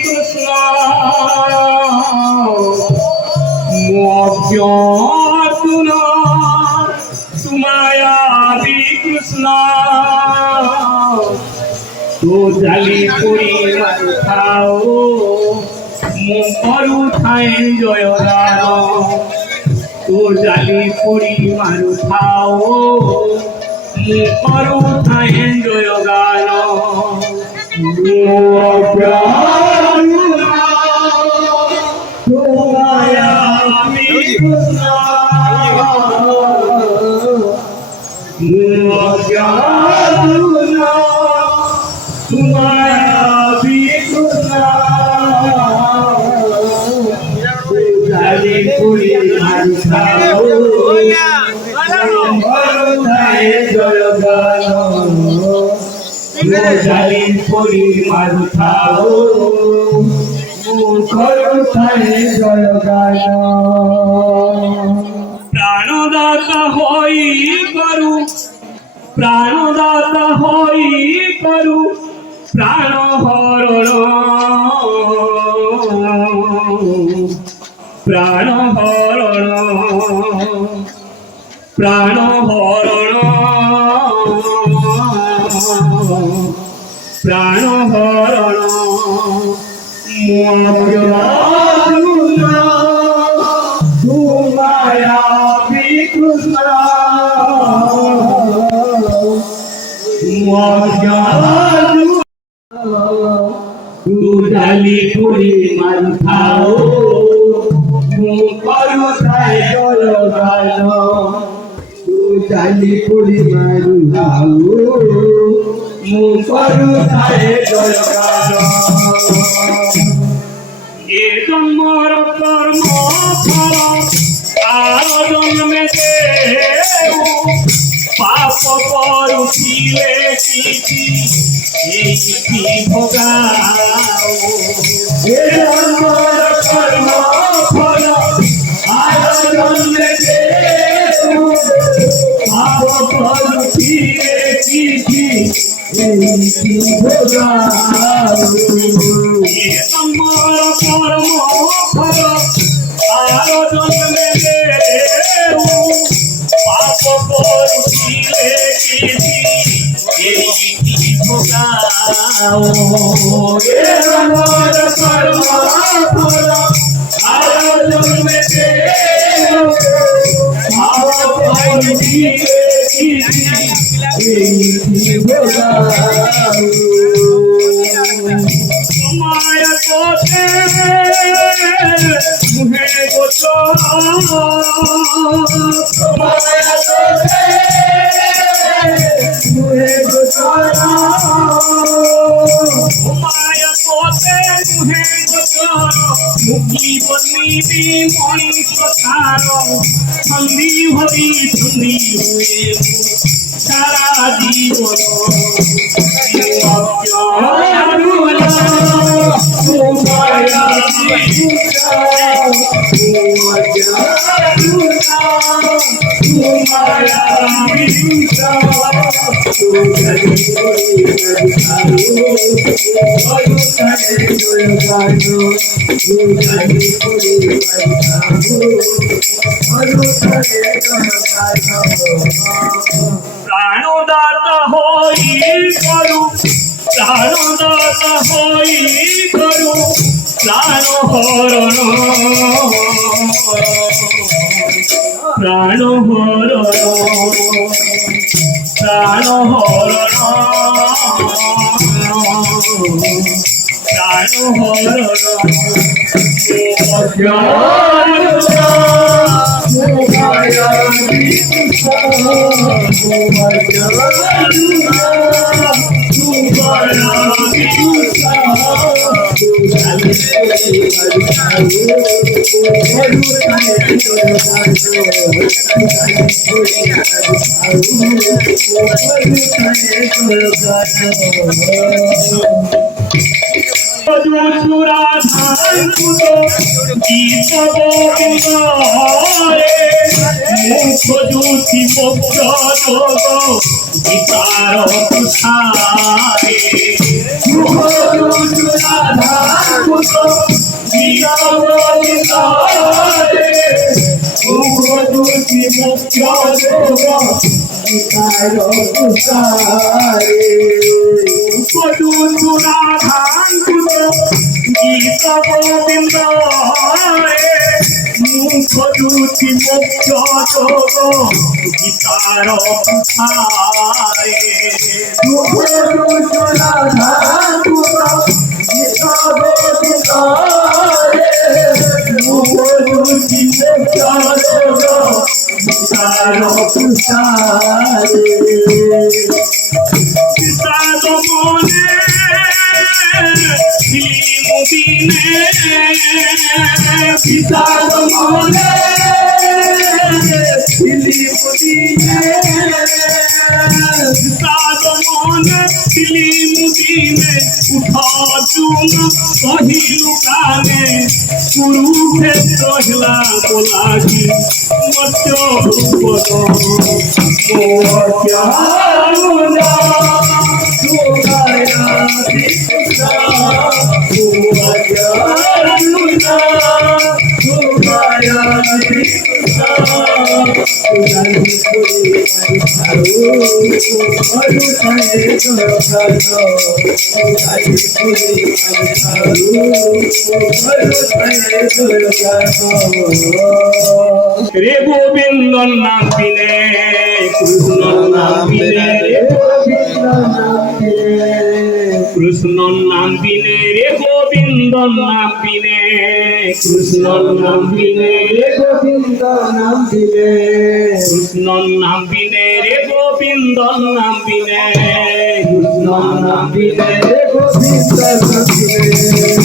কৃষ্ণ মজ্ঞাতুন তোমায়া কৃষ্ণ তো জালি পরি খাও মরু ঠাই জয় গান তো জালি পরি মারু খাও মরু ঠাই জয় গান তোমায়া কৃষ্ণ তোমায়া কৃষ্ণ জালি পুরি মারু খাও জয় গান জালি পুরি মারু খাও জয় গান প্রাণদাতা হই করু প্রাণদাতা হই করু প্রাণ হরণ প্রাণ হরণ প্রাণ হরণ প্রাণ হরণ তোমায়া কৃষ্ণ ডালি পুরি মারু খাও করু তাই জয় গান ডালি পুরি মারু খাও করু তাই জয় গান এ জন্মর কর্ম ফল আর জন্মে পাপ করুছিলে কিছু এই কি ভোগাও এ জন্মর কর্ম ফল আর জন্মে পাপ করুছিলে কিছু এই কি ভোগাও এ জন্মর কর্ম ফল আর জন্মে পাপ করুছিলে কিছু এই কি ভোগাও এ জন্মর কর্ম ফল আর জন্মে পাপ করুছিলে কিছু এই কি ভোগাও মায়া তোতে মুহে গোচর মায়া তোতে মুহে গোচর মায়া তোতে মুহে গোচর মুক্তি বনিবি মଣିষ তার সন্ধি হবি সন্ধি হুয়ে সারা জীবন তোমায়া প্রাণদাতা হই করু প্রাণদাতা হই করু প্রাণ হরণ প্রাণ হরণ প্রাণ হরণ প্রাণ হরণ মুখজ্যোতি গীতার প্রসারে দুটি মুখ্য গীতার প্রসারে দুটো রাধান গীত গোবিন্দ মুখ দুটি মুখ্য গীতার প্রসারে দুটো রাধান গীত গোবিন্দ মুখ দুটি মুখ্য গীতার প্রসারে বিষাদ মনে মুদিনে বিষাদ মনে মুদিনে বিষাদ মনে মুদিনে উঠুন কহিলু কানে কুরুক্ষেত্র হেলা বলাগি মত্য রে গোবিন্দ নাম বিনে কৃষ্ণ নাম বিনে কৃষ্ণ নাম বিনে রে গোবিন্দ নাম বিনে কৃষ্ণ নাম বিনে রে গোবিন্দ নাম বিনে কৃষ্ণ নাম বিনে রে গোবিন্দ নাম বিনে কৃষ্ণ নাম বিনে রে গোবিন্দ নাম বিনে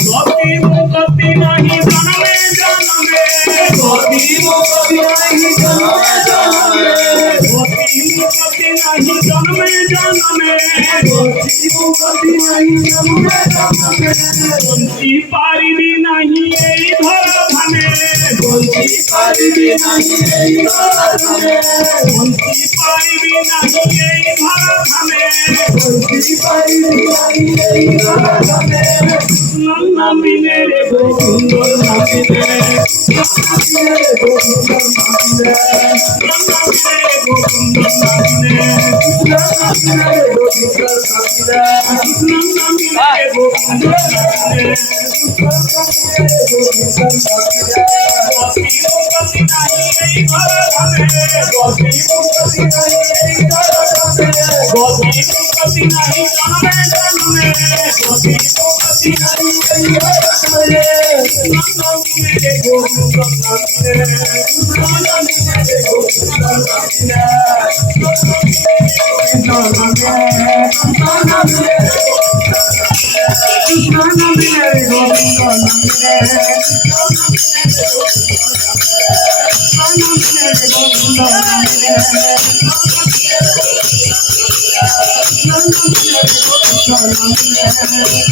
গতি মুক্তি নাহি জনমে জনমে গতি মুক্তি নাহি জনমে জনমে গতি মুক্তি নাহি জনমে জনমে গতি মুক্তি নাহি জনমে জনমে বঞ্চি পারিবি নাহি এই ধরাধামে বঞ্চি পারিবি নাহি এই ধরাধামে বঞ্চি পারিবি নাহি এই ধরাধামে বঞ্চি পারিবি নাহি এই ধরাধামে নাম বিনে রে গোবিন্দ নাম বিনে গোবিন্দ নাম বিনে গোবিন্দ নাম বিনে গোবিন্দ নাম বিনে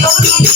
গোবিন্দ